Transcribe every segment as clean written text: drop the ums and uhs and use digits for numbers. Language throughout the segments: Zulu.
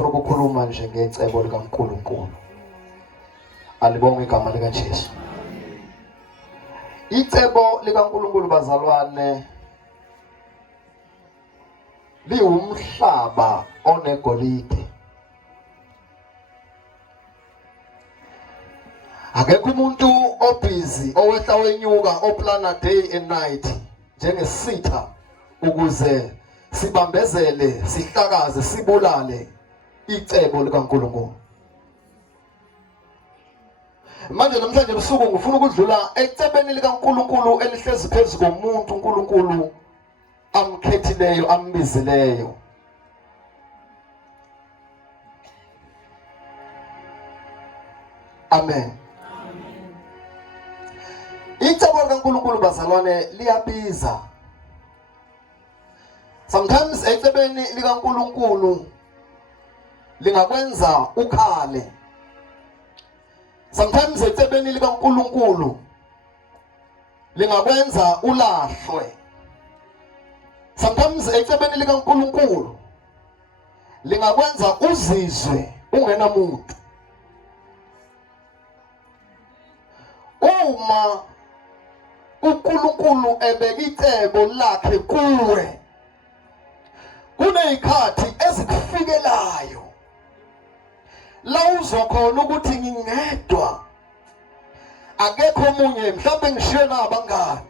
ngifuna ukukhuluma nje ngecebo likaNkulunkulu. Alibonge igama likaJesu. Icebo likaNkulunkulu bazalwane liwumhlaba onegolide. Akekho umuntu obusy owehla wenyuka oplana day and night njengesitha ukuze sibambezele, sihlakaze, sibulale icebo likaNkulunkulu. Manje namhlanje ebusuku ngifuna ukudlula ecebeni likaNkulunkulu elihlezi phezu komuntu uNkulunkulu amkhethileyo, ambizileyo. Amen. Icebo likaNkulunkulu bazalwane liyabiza. Sometimes ecebeni likaNkulunkulu lingakwenza ukhale. Sometimes ecebeni likaNkulunkulu lingakwenza ulahlwe. Sometimes ecebeni likaNkulunkulu lingakwenza uzizwe ungenamuntu. Uma uNkulunkulu ebeka icebo lakhe kuwe, kunezikhathi ezikufikelayo la uzokhona ukuthi ngingedwa, akekho omunye, mhlawumbe ngishiwe nabangani,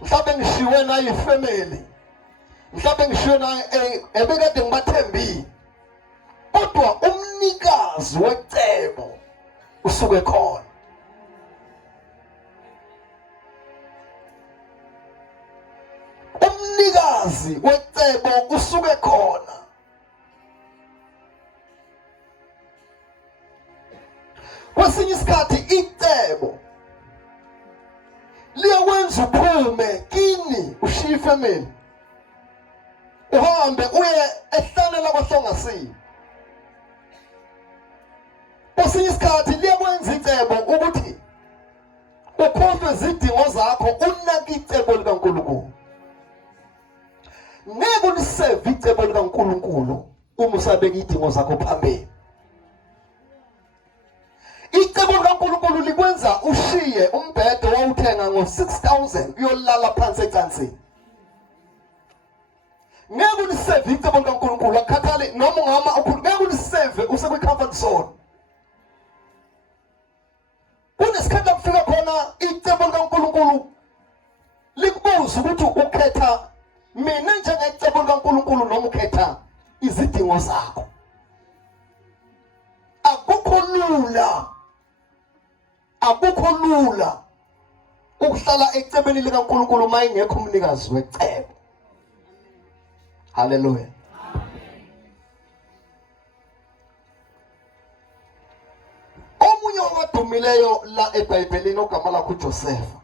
mhlawumbe ngishiwe nayi family, mhlawumbe ngishiwe naye ebekade ngibathembile, kodwa umnikazi wecebo usuke khona. Umnikazi wecebo usuke khona. Kwesinye isikhathi icebo liyakwenza uphume kini, ushiye ifamily, uhambe uye ehlanela kwahlongasini. Kwesinye isikhathi liyakwenza icebo ukuthi ukhohlwe izidingo zakho, unake icebo likaNkulunkulu. Ngeke uliseve icebo likaNkulunkulu uma usabeka izidingo zakho phambili. Icebo likaNkulunkulu likwenza ushiye umbhede owawuthenga ngo-6,000 uyolala phansi ecansini. Ngeke uliseve icebo likaNkulunkulu, akukhathali noma ungama ukhulu, ngeke uliseve usekwi-comfort zone. Kunesikhathi kufika khona icebo likaNkulunkulu likubuza ukuthi ukhetha mina njengecebo likaNkulunkulu noma ukhetha izidingo zakho. Akukho lula ukuhlala ecebeni likaNkulunkulu uma ingekho umnikazi wecebo. Hallelujah. Omunye wabadumileyo la eBhayibhelini ogama lakhe uJosefa,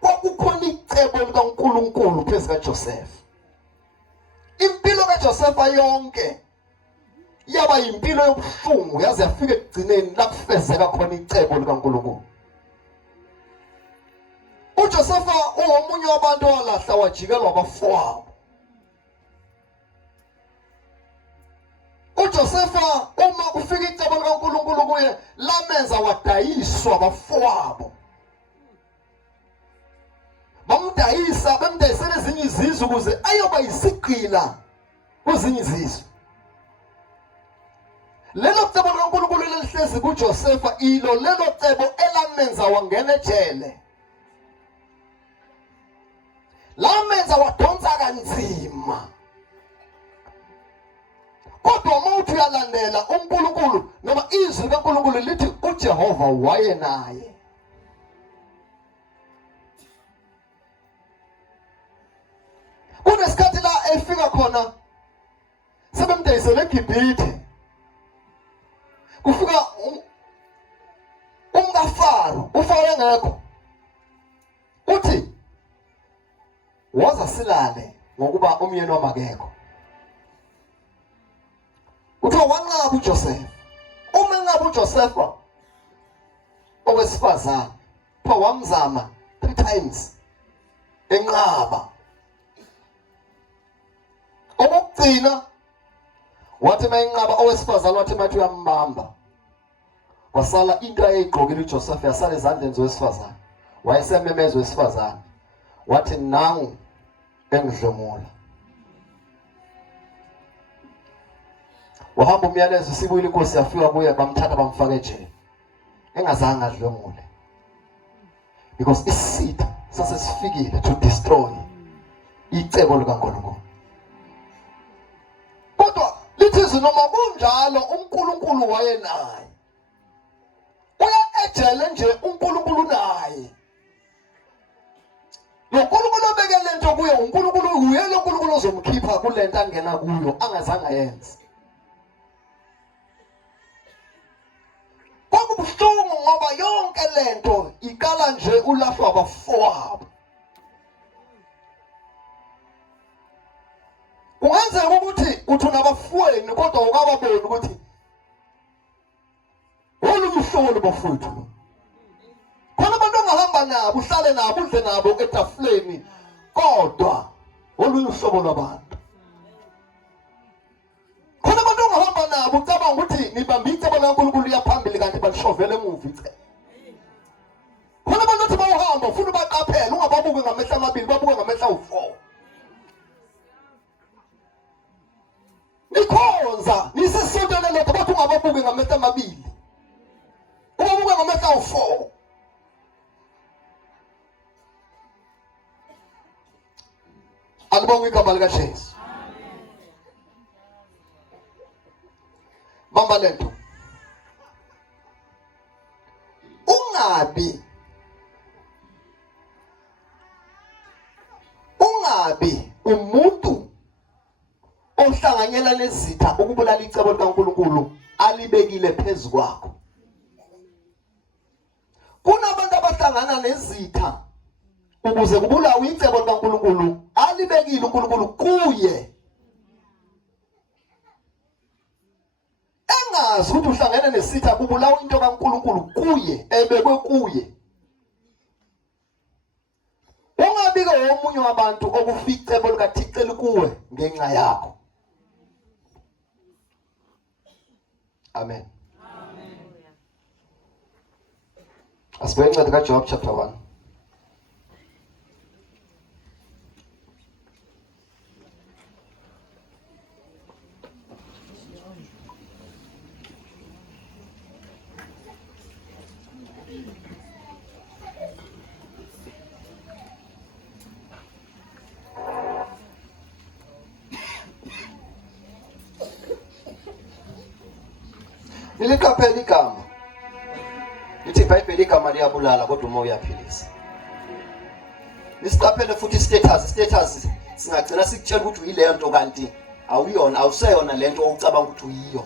kwakukhona icebo likaNkulunkulu phezu kaJosefa. Impilo kaJosefa yonke yaba impilo yobuhlungu yaze yafika ekugcineni la kufezeka khona icebo likaNkulunkulu. uJosefa ungomunye wabantu owalahla wajikelwa abafowabo. uJosefa uma kufika icebo likaNkulunkulu kuye lamenza wadayiswa abafowabo. Bamdayisela ezinye izizwe ukuze ayoba yisigqila kwezinye izizwe. Lelo cebo likaNkulunkulu elihlezi kuJosefa lelo cebo elamenza wangena ejele. Lamenza wadonsa kanzima. Kodwa uma uthi uyalandela uNkulunkulu noma izwi likaNkulunkulu lithi uJehova waye naye. Kunesikhathi la efika khona sebemdayisele eGibhithe. Kufika umkaFaro, uFaro engekho. Uthi waza silale ngokuba umyeni wami akekho. Uthiwa wanqaba uJosefa. Uma enqaba uJosefa owesifazane, wamzama 3 times enqaba. Okugcina wathi mayinqaba owesifazane wathi mathi uyambamba. Kwasala into ayigqokile uJoseph yasala ezandleni zowesifazane. Wayesememeza owesifazane. Wathi nangu engidlomula. Wahamba umyalezo sibuyile inkosi yafika kuye bamthatha bamfaka ejele. Engazange adlomule. Because isitha sasesifikile to destroy icebo likaNkulunkulu. Kodwa lithi noma kunjalo uNkulunkulu wayenaye. Uya ejele nje uNkulunkulu naye. Lo Nkulunkulu obeke lento kuye uNkulunkulu uyena uNkulunkulu ozomkhipha kule nto angena kuyo angazange ayenze. Kwakubuhlungu ngoba yonke lento ikala nje ulahlwa abafowabo. Kungenzeka ukuthi uthi nabafweni kodwa ukababoni ukuthi olumhlobo lobafowethu. Khona abantu ongahamba nabo uhlale nabo udle nabo etafuleni kodwa olumhlobo lwabantu. Khona abantu ongahamba nabo ucabanga ukuthi nibambe icebo likaNkulunkulu liyaphambili kanti balishovele emuva icebo. Khona abantu othi bawuhamba ufuna ubaqaphela ungababuki ngamehla amabili babuke ngamehla u4. Nikhonza nisesontweni lethu bathi ungababuki ngamehla amabili. Ubabuke ngamehla u4. Alibonga igama likaJesu. Bamba lento. Ungabi umuntu ohlanganyela nezitha ukubulala icebo likaNkulunkulu alibekile phezulu kwakho. Kunabantu abahlangana nezitha ukuze kubulawe icebo likaNkulunkulu alibekile uNkulunkulu kuye. Engazi ukuthi uhlangene nesitha kubulawa into kaNkulunkulu kuye ebekwe kuye. Ungabike omunye wabantu okufika icebo likaThixo likuwe ngenxa yakho. Amen. Asibheke incwadi kaJob chapter 1. Niliqaphela igama. Lithi iBhayibheli igama liyabulala kodwa umoya uyaphilisa. Nisiqaphele futhi status singagcina sikutshela ukuthi uyileyo nto kanti awuyona awuseyona lento ocabanga ukuthi uyiyo.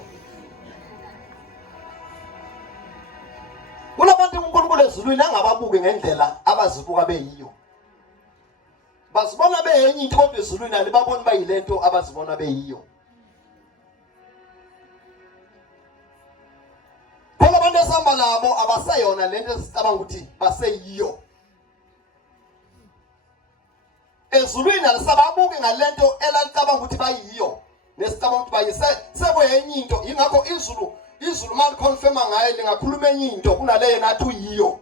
Kunabantu uNkulunkulu ezulwini angababuki ngendlela abazibuka beyiyo. Bazibona beyenye into kodwa ezulwini alibaboni bayilento abazibona beyiyo. Abantu esihamba nabo abasayona lento esicabanga ukuthi baseyiyo. Ezulwini alisababuki ngalento elalicabanga ukuthi bayiyo nesicabanga ukuthi bayise sekuyenye into. Ingakho izulu mali confirma ngayo lingakhuluma enye into kunaleyo nathi uyiyo.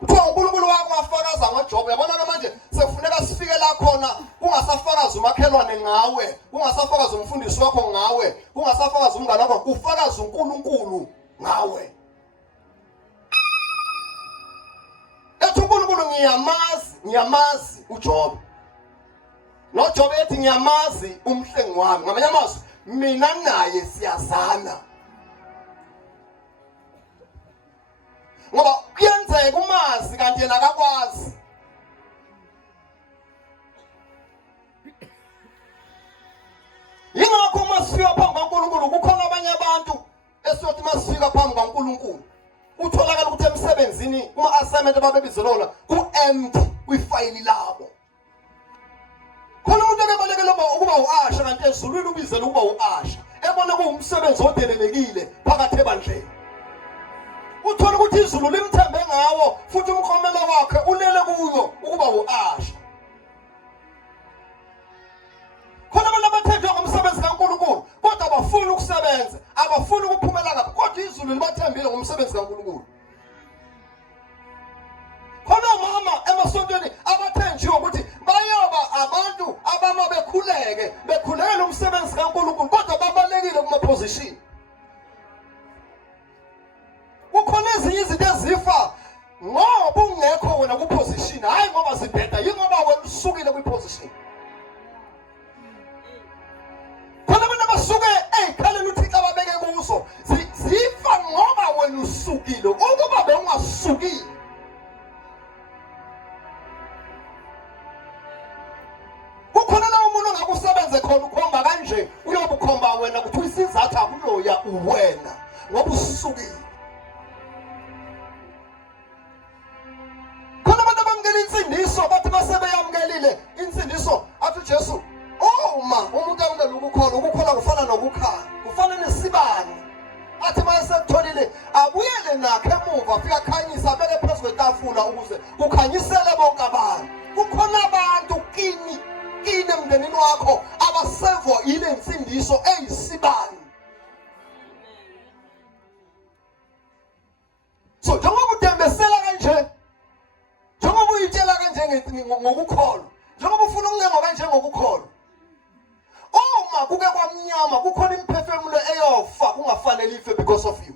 Kuthiwa uNkulunkulu wakho wafakaza ngoJob. Yabona manje sekufuneka sifike la khona kungasafakaza umakhelwane ngawe, kungasafakaza umfundisi wakho ngawe, kungasafakaza umngane wakho, ufakaza uNkulunkulu ngawe. Ethi uNkulunkulu ngiyamazi uJob. NoJob ethi ngiyamazi umhlengi wami. Ngamanye amazwi mina naye siyazana. Ngoba kuyenzeka umazi kanti yena akakwazi. Yingakho masifika phambi kaNkulunkulu kukhona abanye abantu esiyothi masifika phambi kaNkulunkulu utholakala ukuthi emsebenzini kuma-assignment ababebizelona ku-empty kwifayili labo. Khona umuntu ebalekela ukuba u-Asha kanti ezulwini ubizela ukuba u-Asha. Ebona kuwumsebenzi odelelekile phakathi ebandleni. Uthola ukuthi izulu limthembe ngawo futhi umkhomela wakhe ulele kuyo ukuba u-Asha. abafuni ukuphumela kabi kodwa izulu libathembile ngomsebenzi kaNkulunkulu. Khona mama emasontweni abathenjiwe ukuthi bayoba abantu abama bekhulekela umsebenzi kaNkulunkulu kodwa babalekile kuma position. Kukhona ezinye izinto ezifa ngoba ungekho wena ku position, hayi ngoba zibheda, yingoba wena usukile kwi position. Khona abantu abasuke ey'khaleni uThixo ababeke kuzo zifa ngoba wena usukile, ukuba bewungasukile. Kukhona la umuntu ongakusebenze khona ukhomba kanje uyobukhomba wena ukuthi uyisizathu akuloya uwena ngoba usukile. Khona abantu abamukela insindiso bathi basebeyamkelile insindiso athi uJesu, uma umuntu amukela ukukholwa kufana nokukhala, kufana nesibane. Athi mayesekutholile abuyele nakhe emuva afika akhanyisa abeke phezu kwetafula ukuze kukhanyisele bonke abantu. Kukhona abantu kini emndenini wakho abasevwa ile nsindiso eyisibani. So njengoba udembesela kanje, njengoba uyitshela kanje ngokukholwa, njengoba ufuna ukuncenga kanje ngokukholwa, uma kuke kwamnyama kukhona imphefemulo eyofa kungafanele ife because of you.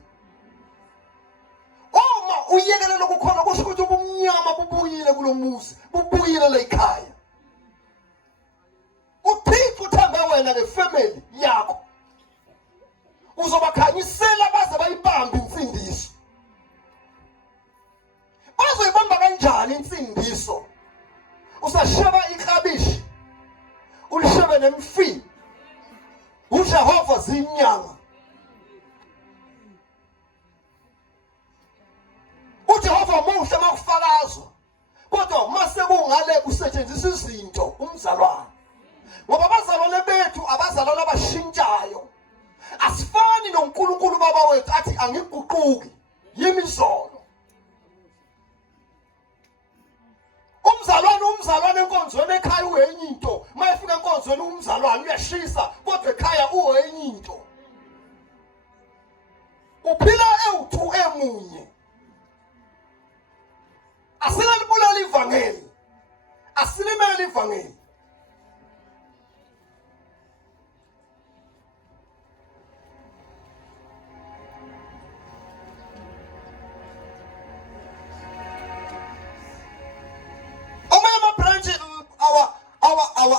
Uma uyekelela ukukholwa kusho ukuthi ubumnyama bubuyile kulomuzi, bubuyile la ekhaya. uThixo uthambe wena nefamily yakho, uzobakhanyisela baze bayibambe insindiso. Bazoyibamba kanjani insindiso? Usasheba iklabishi, ulishebe nemfini, uJehova zinyanga. uJehova muhle makufakazwa, kodwa mase kungale kusetshenziswa izinto umzalwane. Ngoba abazalwane bethu abazalwane abashintshayo. Asifani noNkulunkulu baba wethu athi angiguquki yimi izolo. Umzalwane enkonzweni ekhaya uyenye into, mayefika enkonzweni umzalwane uyashisa kodwa ekhaya uyenye into. Uphila ewu2 emunye. Asingalibulala ivangeli, asilimele ivangeli.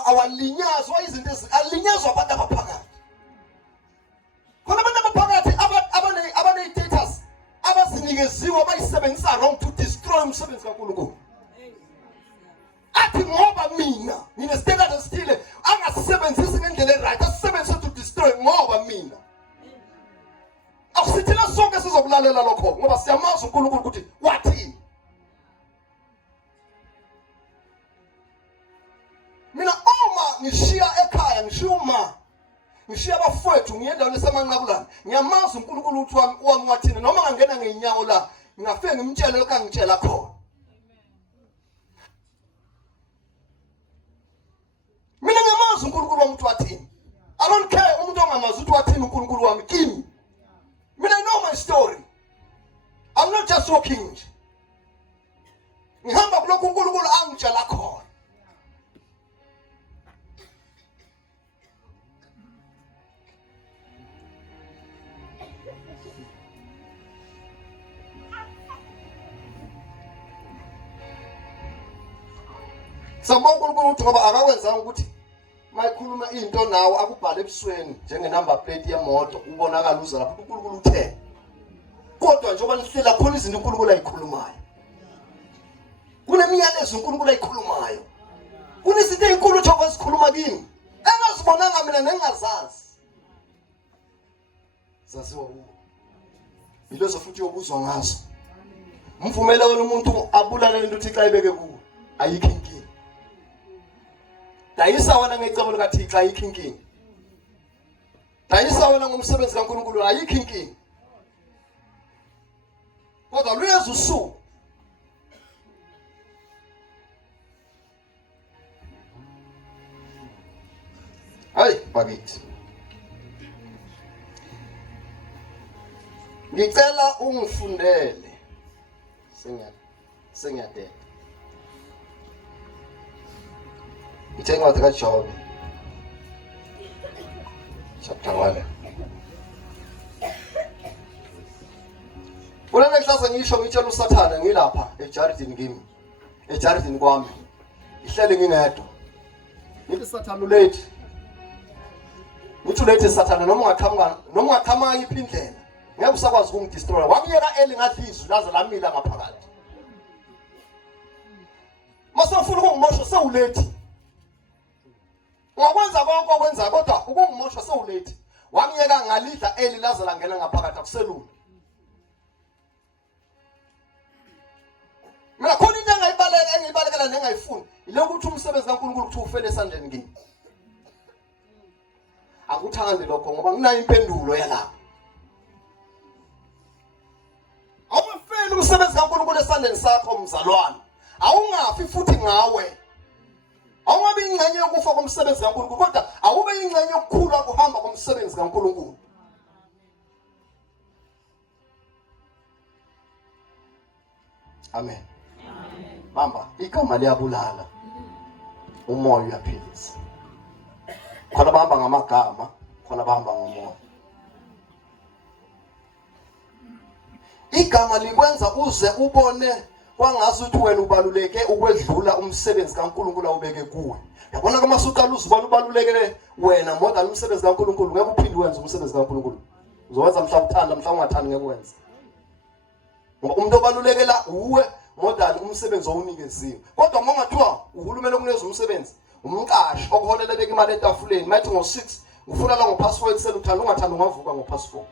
Awalinyazwa izinto alinyazwa abantu abaphakathi. Khona abantu abaphakathi abane-status abazinikeziwe abayisebenzisa wrong to destroy umsebenzi kaNkulunkulu. Athi ngoba mina ngine-status esithile angasisebenzisi ngendlela e-right, asisebenzise to destroy ngoba mina. Akusithina sonke sizokulalela lokho ngoba siyamazi uNkulunkulu ukuthi wathini. Mina uma ngishiya ekhaya, ngishiya abafowethu ngiye endaweni esemanqabulana, ngiyamazi uNkulunkulu ukuthi wami wathini, noma ngangena ngeinyawo la ngingafike ngimtshele lokho angitshela khona. Mina ngiyamazi uNkulunkulu wami ukuthi wathini. I don't care umuntu ongamazi ukuthi wathini uNkulunkulu wami kimi. Mina I know my story. I'm not just walking nje. Ngihamba kulokho uNkulunkulu angitshela khona. Sama uNkulunkulu uthi ngoba akakwenzanga ukuthi mayikhuluma into nawe akubhale ebusweni njengenumber plate yemoto ubonakala uza lapho. uNkulunkulu uthe kodwa njengoba nihlela khona izinto uNkulunkulu ayikhulumayo, kunemiyalezo uNkulunkulu ayikhulumayo, kunezinto ezinkulu uJehova ezikhuluma kimi engazibonanga mina nengazazi zaziwa kuwo. Yilezo futhi yobuzwa ngazo. Mvumela wena umuntu abulale into uThixo ayibeke kuwo, ayikho inkinga. Dayisa wena ngecebo likaThixo ayikho inkinga. Dayisa wena ngomsebenzi kaNkulunkulu ayikho inkinga. Kodwa luyeza usuku hayi bakithi. ngicela ungifundele sengiyadela incwadi kaJobe chapter 1. Kulena hlase ngisho ngitshela uSathane ngilapha ejaridini kimi. Ejaridini kwami. Ihlele ngingedwa. Ngithi Sathane ulethi. Ngithi ulethi Sathane noma ungaqhamuka iphi indlela. Ngeke usakwazi ukungidestroy. Wangiyeka ngathi laze lamila ngaphakathi. Mase ufuna ukungimosha sewulethi. Ungakwenza konke okwenza kodwa ukungimosha sewulethi. Wangiyeka ngalidla laze langena ngaphakathi akuselula. Mina khona into engiyibalekela nengayifuni ile ukuthi umsebenzi kaNkulunkulu kuthi ufele esandleni kimi. Akuthande lokho ngoba nginayo impendulo yalapha. Awufeli umsebenzi kaNkulunkulu esandleni sakho mzalwane. Awungafi futhi ngawe. Awungabe ingxenye yokufa komsebenzi kaNkulunkulu kodwa awube ingxenye yokukhula kuhamba komsebenzi kaNkulunkulu. Amen. Bamba, igama liyabulala. Umoya uyaphilisa. Khona bahamba ngamagama, khona bahamba ngomoya. Igama likwenza uze ubone kwangazi ukuthi wena ubaluleke ukwedlula umsebenzi kaNkulunkulu awubeke kuwe. Yabona kama usuqala uzibona ubalulekele wena more than umsebenzi kaNkulunkulu ngeke uphinde wenze umsebenzi kaNkulunkulu. Uzowenza mhla uthanda mhla ungathandi ngeke wenze. Ngoba umuntu obalulekela uwe more than umsebenzi owunikeziwe. Kodwa uma ngathiwa uhulumeni okunikeza umsebenzi, umqashi okuholela beka imali etafuleni, mathi ngo6 ufuna la ngo4 ekseni uthanda ungathanda ungavuka ngo4.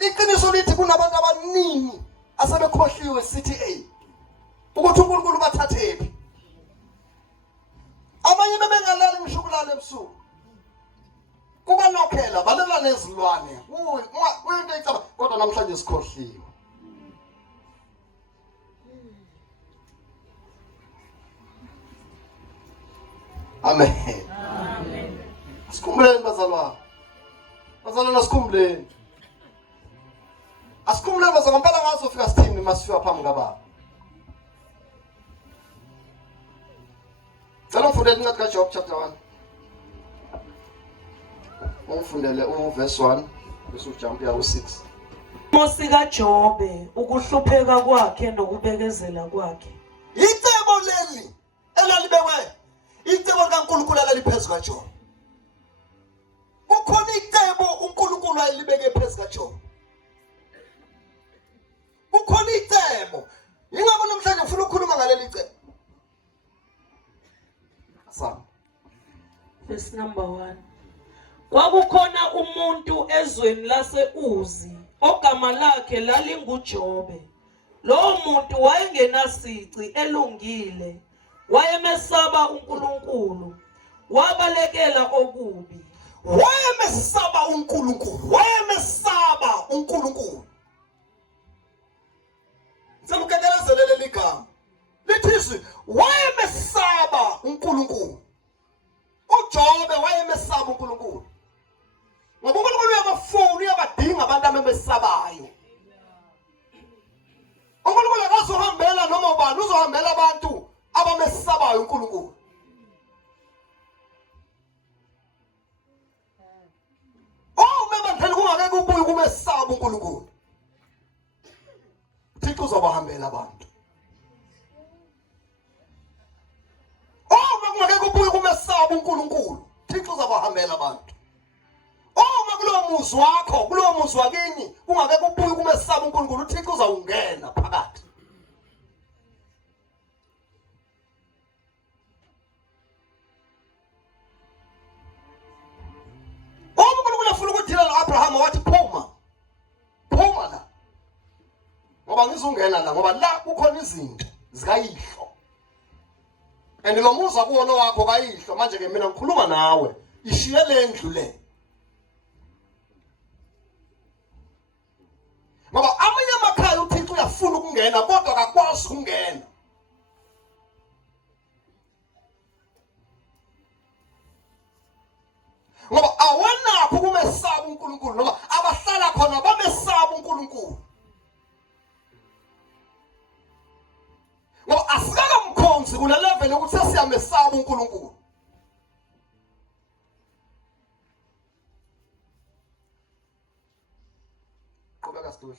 Iqiniso lithi kunabantu abaningi asebekhohliwe CTA ukuthi uNkulunkulu bathathephi. Abanye bebengalali ngishukulala ebusuku. Kuba nokhela balela nezilwane. Uyinto ecaba kodwa namhlanje sikhohliwe. Amen. Amen. Sikhumbuleni bazalwane. Bazalwane sikhumbuleni. Asikhumule bazalwane ngempela ngazofika sithini masifika phambi kaBaba. Cela ufundele incwadi kaJob chapter 1. Ungifundele uverse 1 bese ujump ya u6. Inkosi kaJobe ukuhlupheka kwakhe nokubekezela kwakhe. Icebo leli elalibekwe icebo kaNkulunkulu elaliphezu kaJobe. Kukhona icebo uNkulunkulu ayilibeke phezu kaJobe. Kukhona icebo. Ingakho namhlanje ngifuna ukukhuluma ngaleli cebo. Asam. Verse number 1. Kwakukhona umuntu ezweni lase-Uzi ogama lakhe lalinguJobe. Lo muntu wayengenasici elungile, wayemesaba uNkulunkulu, wabalekela okubi. Wayemesaba uNkulunkulu, wayemesaba uNkulunkulu. Semukatelezele leli gama. Lithi wayemesaba uNkulunkulu. uJobe wayemesaba uNkulunkulu. Ngoba uNkulunkulu uyabafuna uyabadinga abantu abamesabayo. uNkulunkulu akazohambela noma ubani, uzohambela abantu abamesabayo uNkulunkulu. Mebandlela kungake kubuye kumesaba uNkulunkulu. Uthixo uzobahambela abantu. Kungake kubuye kumesaba uNkulunkulu. Uthixo uzobahambela abantu. Kulowo muzi wakho, kulowo muzi wakini, kungake kubuye kumesaba uNkulunkulu, uThixo uzawungena phakathi. uNkulunkulu ufuna ukuthila lo-Abraham wathi phuma la. Ngoba ngizungena la ngoba la kukhona izinto zikayihlo. And lo muzi kuwona wakho kayihlo manje ke mina ngikhuluma nawe. Ishiye le ndlu le. Ngoba amanye amakhaya uThixo uyafuna ukungena kodwa akakwazi ukungena. Ngoba awanakho kumesaba sikule level ukuthi sesiyamesaba uNkulunkulu. Qhubeka Sithole.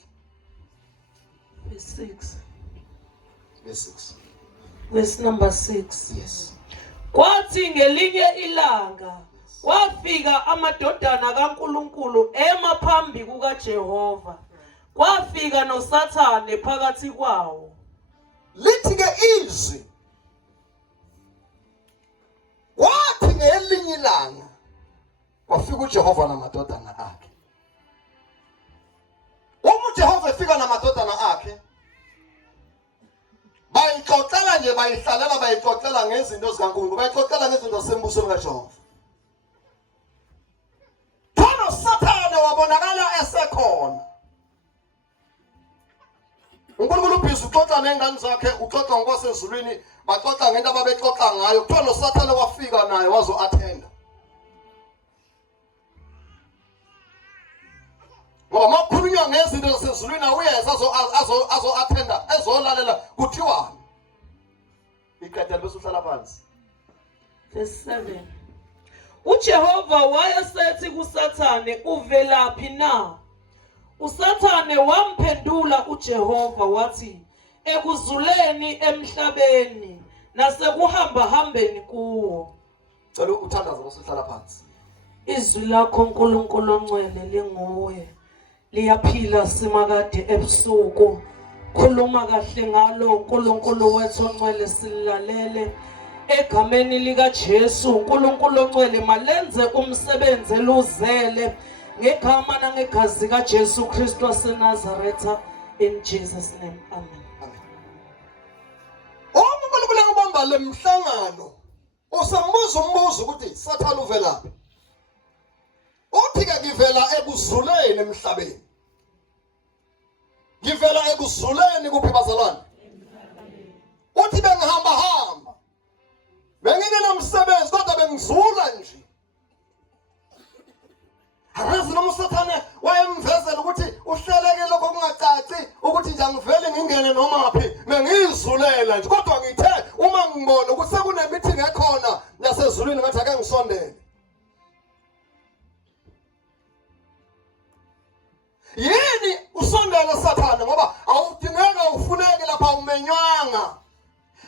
Verse 6. Verse 6. Verse number 6. Yes. Kwathi ngelinye ilanga kwafika amadodana kaNkulunkulu ema phambi kukaJehova. Kwafika noSathane phakathi kwawo. Lithi ke izwi. Kwathi ngelinye ilanga kwafika uJehova namadodana akhe. Uma uJehova efika namadodana akhe, bayixoxela nje bayihlalela bayixoxela ngezinto zikaNkulunkulu, bayixoxela ngezinto zasembusweni kaJehova. Thona uSathane wabonakala esekhona. uNkulunkulu ubhizi uxoxa nengane zakhe, uxoxa ngokwasezulwini, baxoxa ngento ababexoxa ngayo. Thona uSathane wafika naye wazo attenda. Ngoba makukhulunywa ngezinto zasezulwini awuyeza azo attenda, ezolalela kuthiwani. Iqedela bese uhlala phansi. Verse 7. uJehova wayesethi kuSathane, uvelaphi na? uSathane wamphendula uJehova wathi, ekuzuleni emhlabeni nasekuhamba hambeni kuwo. Cela uthandaze bese uhlala phansi. Izwi lakho uNkulunkulu ongcwele linguwe, liyaphila simakade ebusuku. Khuluma kahle ngalo uNkulunkulu wethu ongcwele, silalele egameni lika Jesu. uNkulunkulu ongcwele malenze umsebenzi eluzele ngegama nangegazi kaJesu Kristu waseNazaretha, in Jesus name, amen. uNkulunkulu engibamba le mhlangano usambuza umbuzo ukuthi Sathane uvelaphi? Uthi ke ngivela ekuzuleni emhlabeni. Ngivela ekuzuleni kuphi bazalwane? Uthi bengihamba hamba, bengingenamsebenzi kodwa bengizula nje. Akazi noma uSathane wayemvezela ukuthi uhleleke lokho kungacaci ukuthi nje angivele ngingene noma phi, bengiyizulela nje. Kodwa ngithe uma ngibona ukuthi sekune meeting ekhona nasezulwini ngathi ake ngisondele. Yini usondele Sathane ngoba awudingeka ufuneke lapha umenywanga.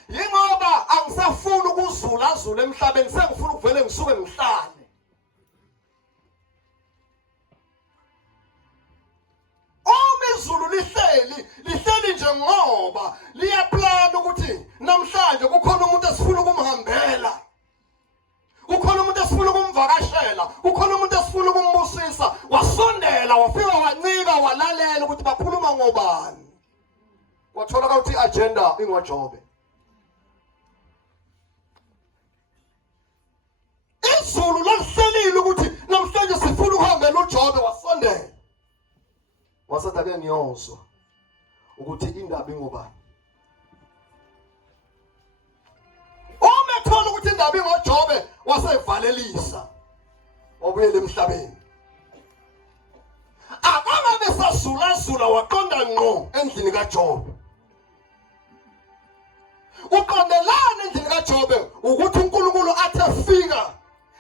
Yingoba angisafuni ukuzula emhlabeni, sengifuna ukuvele ngisuke ngihlale. Izulu lihleli nje ngoba liyaplana ukuthi namhlanje kukhona umuntu esifuna ukumhambela. Kukhona umuntu esifuna ukumvakashela, kukhona umuntu esifuna ukumbusisa. Wasondela, wafika wancika, walalela ukuthi bakhuluma ngobani. Wathola ukuthi agenda ingoJobe. Izulu lalihlelile ukuthi namhlanje sifuna ukuhambela uJobe, wasondela. Wasethi ake ngiyozwa ukuthi indaba ingobani. Umethola ukuthi indaba ingoJobe, wasevalelisa wabuyela emhlabeni. Akangabe sasula waqonda ngqo endlini kaJobe. Uqondelana endlini kaJobe ukuthi uNkulunkulu athe fika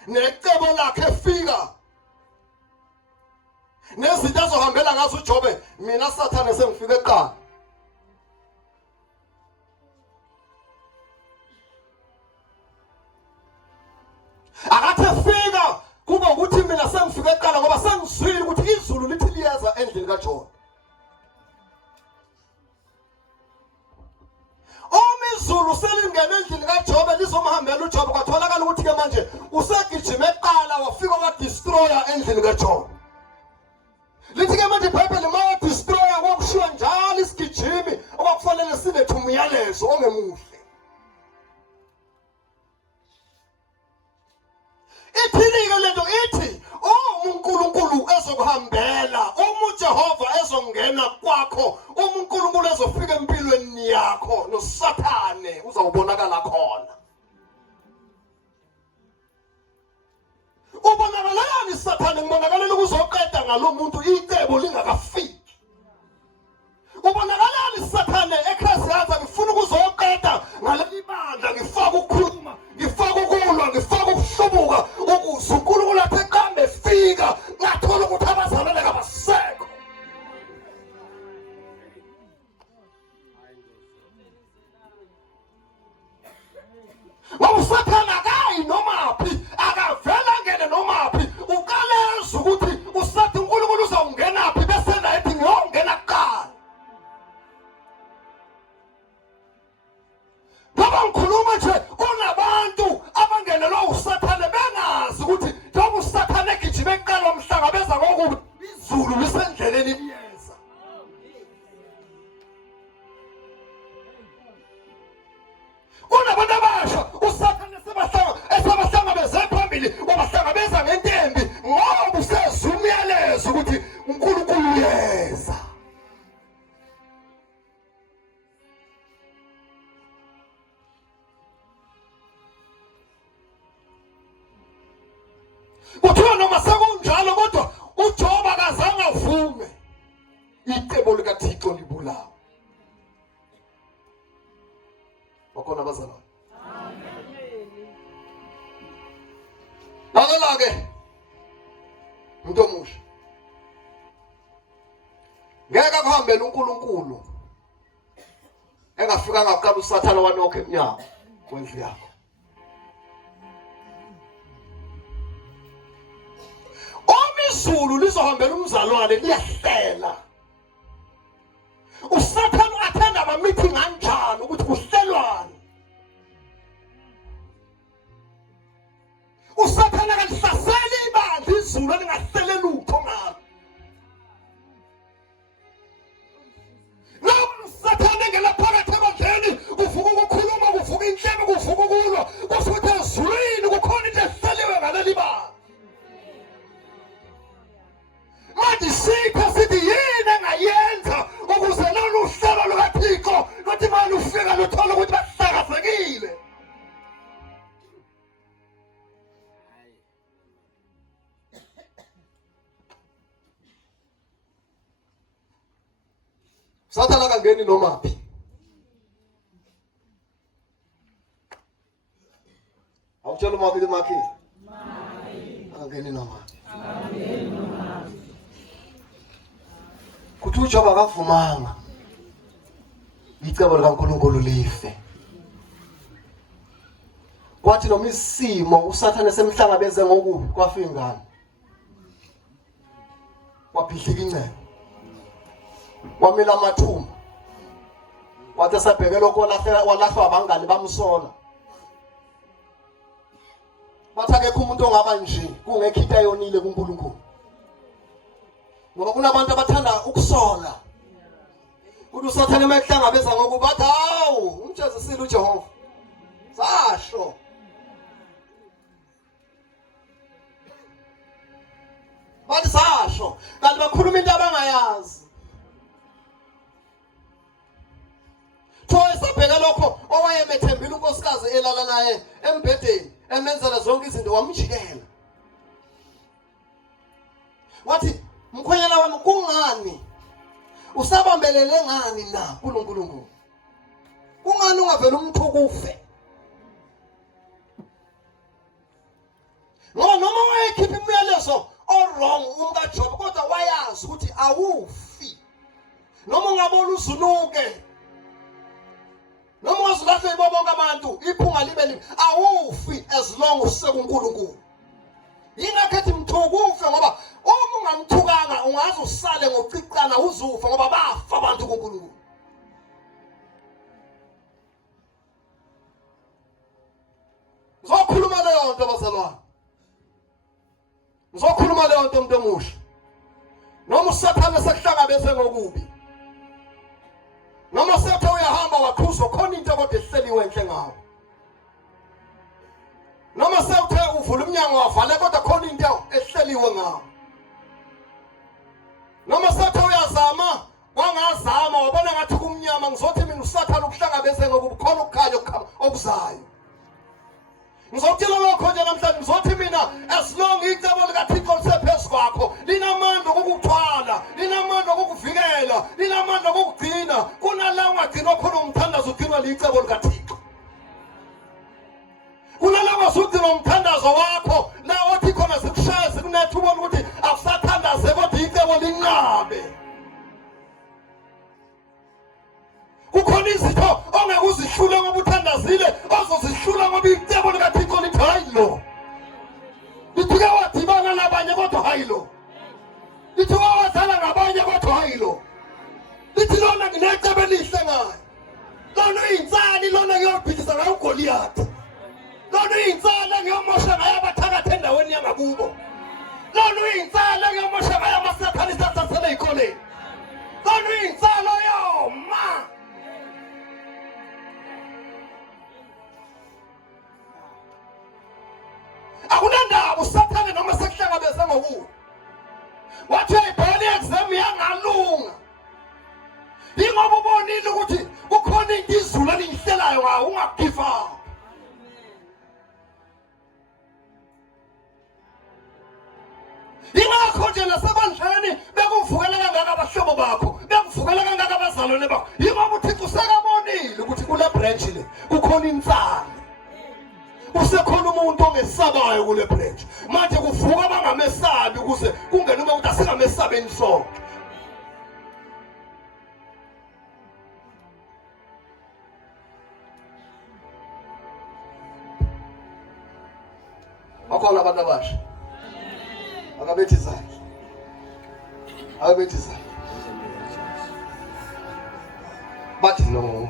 necebo lakhe fika. Nezinto azohambela ngazo uJobe, mina Sathane sengifike eqala. Akathe fika kuba ukuthi mina sengifike eqala ngoba sengizwile ukuthi izulu lithi liyeza endlini kaJobe. Izulu selingena endlini kaJobe lizomhambela uJobe, kwatholakala ukuthi ke manje usegijima eqala wafika wadestroya endlini kaJobe. Lithi ke manje iBhayibheli ma destroya kwakushiwa njalo isigijimi okwakufanele silethe umyalezo ongemuhle. Iphilike lento ithi uNkulunkulu ezokuhambela, uJehova ezongena kwakho, uNkulunkulu ezofika empilweni yakho, noSathane uzawubonakala khona. Ubonakalani Sathane? Ngibonakalela ukuzoqeda ngalo muntu icebo lingakafiki. Ubonakalani Sathane eKhristu ngifuna ukuzoqeda ngale ibandla. ngoba usathana akayi nomaphi akavela ngene nomaphi ukaleza ukuthi usathi uNkulunkulu uzawungenaphi bese naye ethi ngiyongena kuqala. Ngoba ngikhuluma nje kunabantu abangenelwa usathane bengazi ukuthi njengoba usathane egijime ekuqala umhlangabeza ngokubi izulu lisendleleni liyeza. Kunabantu abasha usathane esabahlangabeze phambili wabahlangabeza ngentembi ngoba usezuma umyalezo ukuthi uNkulunkulu uyeza. Kuthiwa noma sekunjalo kodwa uJobe akazange avume icebo likaThixo libulawa. Bakhona abazalwane. Lalela-ke umuntu omusha ngeke akuhambele uNkulunkulu engafikanga kuqala usathana wanokho emnyango wendlu yakho. Izulu lizohambela umzalwane liyahlela. Usathane athenda ama-meeting kanjani ukuthi kuhlelwane. Usathane akahlasela ibandla izulu elingahlele lutho ngalo. Noma usathane engena phakathi ebandleni kuvuka ukukhuluma kuvuka inhlebo kuvuka ukulwa kusuthi ezulwini kukhona into ehleliwe ngaleli bandla. Manje sikho sithi yini engayenza ukuze lolu uhlelo lukaThixo luthi manje ufika luthola ukuthi bahlakazekile. Usathane akangeni nomaphi. Awutshela umakhi umakhi. Akangeni nomaphi. Kuthi uJobe akavumanga icebo likaNkulunkulu life. Kwathi noma isimo usathane semhlangabeze ngokubi kwafika ingane. Waphihlika incebo. Wamela amathumba. Wathi sabheke lokho walahlwa abangani bamsola. Wathi akekho umuntu ongaba nje kungekho into ayonile kuNkulunkulu. Ngoba kunabantu abathanda ukusola. Kuthi usathane emahlangabeza ngokuba bathi hawu umjezisile uJehova. Sasho. Bathi sasho kanti bakhuluma into abangayazi. Sabheka lokho owayemethembile unkosikazi elala naye embhedeni emenzela zonke izinto wamjikela. Wathi mkhwenyana wami kungani usabambelele ngani na kuNkulunkulu? Kungani ungavela umthukufe? Ngoba noma wayekhipha imiyalezo wrong umkaJobe kodwa wayazi ukuthi awufi. Noma ungabona uzunuke noma wazulahle bonke abantu iphunga libe libi awufi as long usekuNkulunkulu. Yingakho ethi mthukufe ngoba uma ungamthukanga ungaze usale ngocicana uzufa ngoba bafa abantu kuNkulunkulu. Ngizokhuluma leyo nto bazalwane. Ngizokhuluma leyo nto umuntu omusha. Noma usathane sekuhlangabeze ngokubi. Noma sethe uyahamba waqhuzo khona into kodwa ehleliwe enhle ngawo. Noma sethe uvula umnyango wavale kodwa khona into ehleliwe ngawo. Noma sethe uyazama wangazama wabona ngathi kumnyama ngizothi mina usathane ukuhlangabeze ngokukhona ukukhanya okuzayo. Ngizokutshela lokho nje namhlanje ngizothi mina as long icebo likaThixo lisephezu kwakho linamandla okukuthwala linamandla okukuvikela linamandla okukugcina kunala ungagcina khona umthandazo ugcinwa licebo likaThixo. Kunala wasugcina umthandazo wakho la othi khona sikushaya sikunetha ubona ukuthi awusathandaze kodwa icebo linqabe. Kukhona izinto ongeke uzihlule ngoba uthandazile ozozishula ngoba uGoliath. Lolu insala ngiyomosha ngaye abathakatha endaweni yangakubo. Lolu insala ngiyomosha ngaye amasathani asasele ikoleni. Lolu insala yoma. Akunandaba usathane noma sekuhlangabeza ngokuwo. Wathi uyayibhala i-exam yangalunga. Ingoba ubonile ukuthi kukhona into izulu elingihlelayo ngawo ungagive up. Ingakho nje nasebandleni bekuvukela kangaka abahlobo bakho, bekuvukela kangaka abazalwane bakho. Ingoba uThixo usekabonile ukuthi kule branch le kukhona insana. Usekhona umuntu ongesabayo kule branch. Manje kuvuka abangamesabi ukuze kungene uma ukuthi asingamesabeni sonke. Bakhona abantu abasha. Akabethi izandla. Akabethi izandla. But no.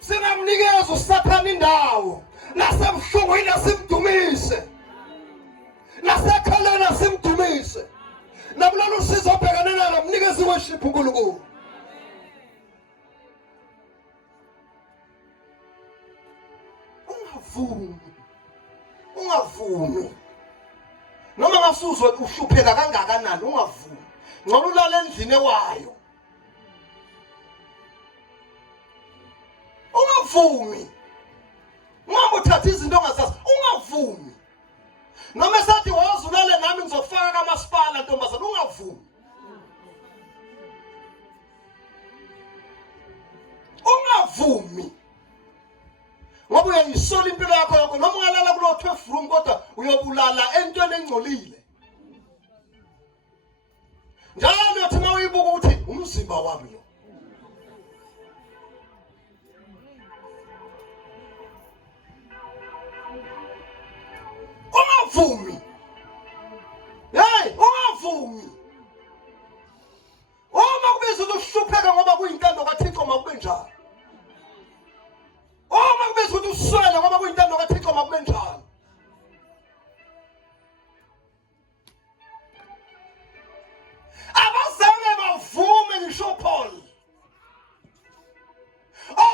Sinamnikeza uSathane indawo. Nasebuhlungwini asimdumise. Nasekhaleni asimdumise. Nabulalo usizo obhekane nalo mnikeze worship uNkulunkulu. Ungavumi. Noma ngasuzwa uhlupheka kangakanani ungavumi. Ngoba ulala endlini ewayo. Ungavumi. Ngoba uthatha izinto ongazazi, ungavumi. Noma esathi wazulale nami ngizofaka kamasipala ntombazana ungavumi. Ungavumi. Ngoba uyayisola impilo yakho yonke noma ungalala kulo 12 room kodwa uyobulala entweni engcolile. Njalo uthi mawuyibuka ukuthi umzimba wami lo. Ungavumi. Hey, ungavumi. Uma kubiza ukuhlupheka ngoba kuyintando kaThixo makube njalo. Uma kubiza ukuthi uswele ngoba kuyintando kaThixo makube njalo. Abazange bavume ngisho Paul.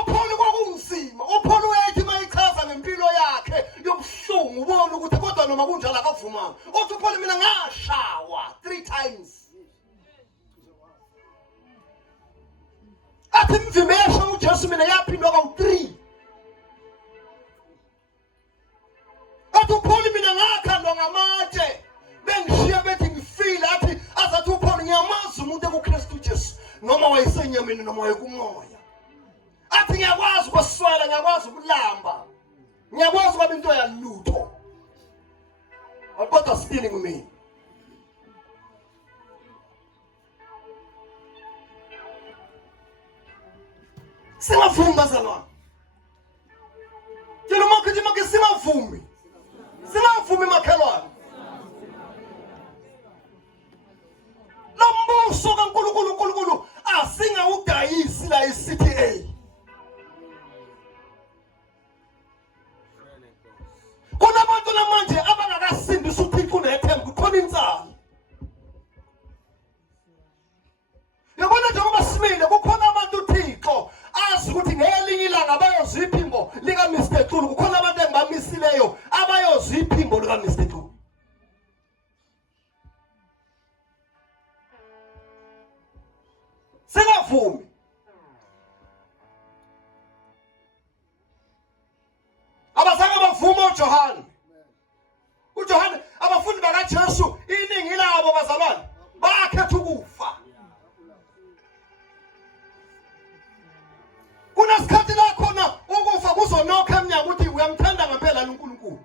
Paul kwakunzima. Paul uyathi mayichaza ngempilo yakhe yobuhlungu ubona ukuthi kodwa noma kunjalo akavuma. Uthi Paul mina ngashawa 3 times. Athi imvime yasho uJesu mina yaphindwa ka3. Athi Paul mina ngakhandwa ngamatshe. Bengishiya bethi ngifile athi azathi uPaul ngiyamazi umuntu ekuKristu Jesu noma wayesenyameni noma wayekumoya. Athi ngiyakwazi ukuswala, ngiyakwazi ukulamba. Ngiyakwazi ukuba into yalutho. Kodwa stealing me. Singavumi bazalwane. Tshela umakhethi make singavumi. Singavumi makhelwane. misila i-CTA. Kunabantu namanje abangakasindisa uThixo unethemba kukhona insalo. Yabona njengoba simile kukhona abantu uThixo azi ukuthi ngelinye ilanga bayozwa iphimbo lika Mr. Xulu. Kukhona abantu engibamisileyo abayozwa iphimbo lika Mr. Xulu. Singavumi. Abazange bavuma uJohane. uJohane abafundi bakaJesu iningi labo bazalwane bakhetha ukufa. Kunesikhathi la khona ukufa kuzonokha eminyango ukuthi uyamthanda ngempela uNkulunkulu.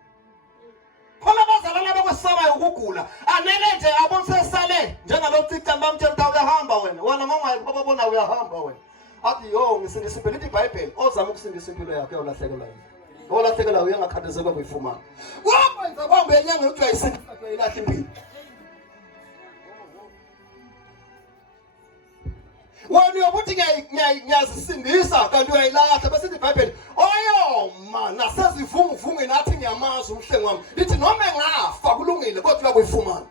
Khona abazalwane abakwesabayo ukugula anele nje abonise sale njengalo Tixan bamtshela ukuthi uyahamba wena mangababona uyahamba wena. Athi yo ngisindisa impilo ithi iBhayibheli ozama ukusindisa impilo yakhe uyolahlekelwa yini. Olahlekelwa uyangakhathazeka kuyifumana. Wakwenza kwambe enyanga ukuthi uyayisindisa uyilahla impilo. Wena uyobuthi ngiyazisindisa kanti uyayilahla bese ithi iBhayibheli oyo man nasezivunguvungu nathi ngiyamazi umhlengi wami lithi noma engafa kulungile kodwa uyakuyifumana.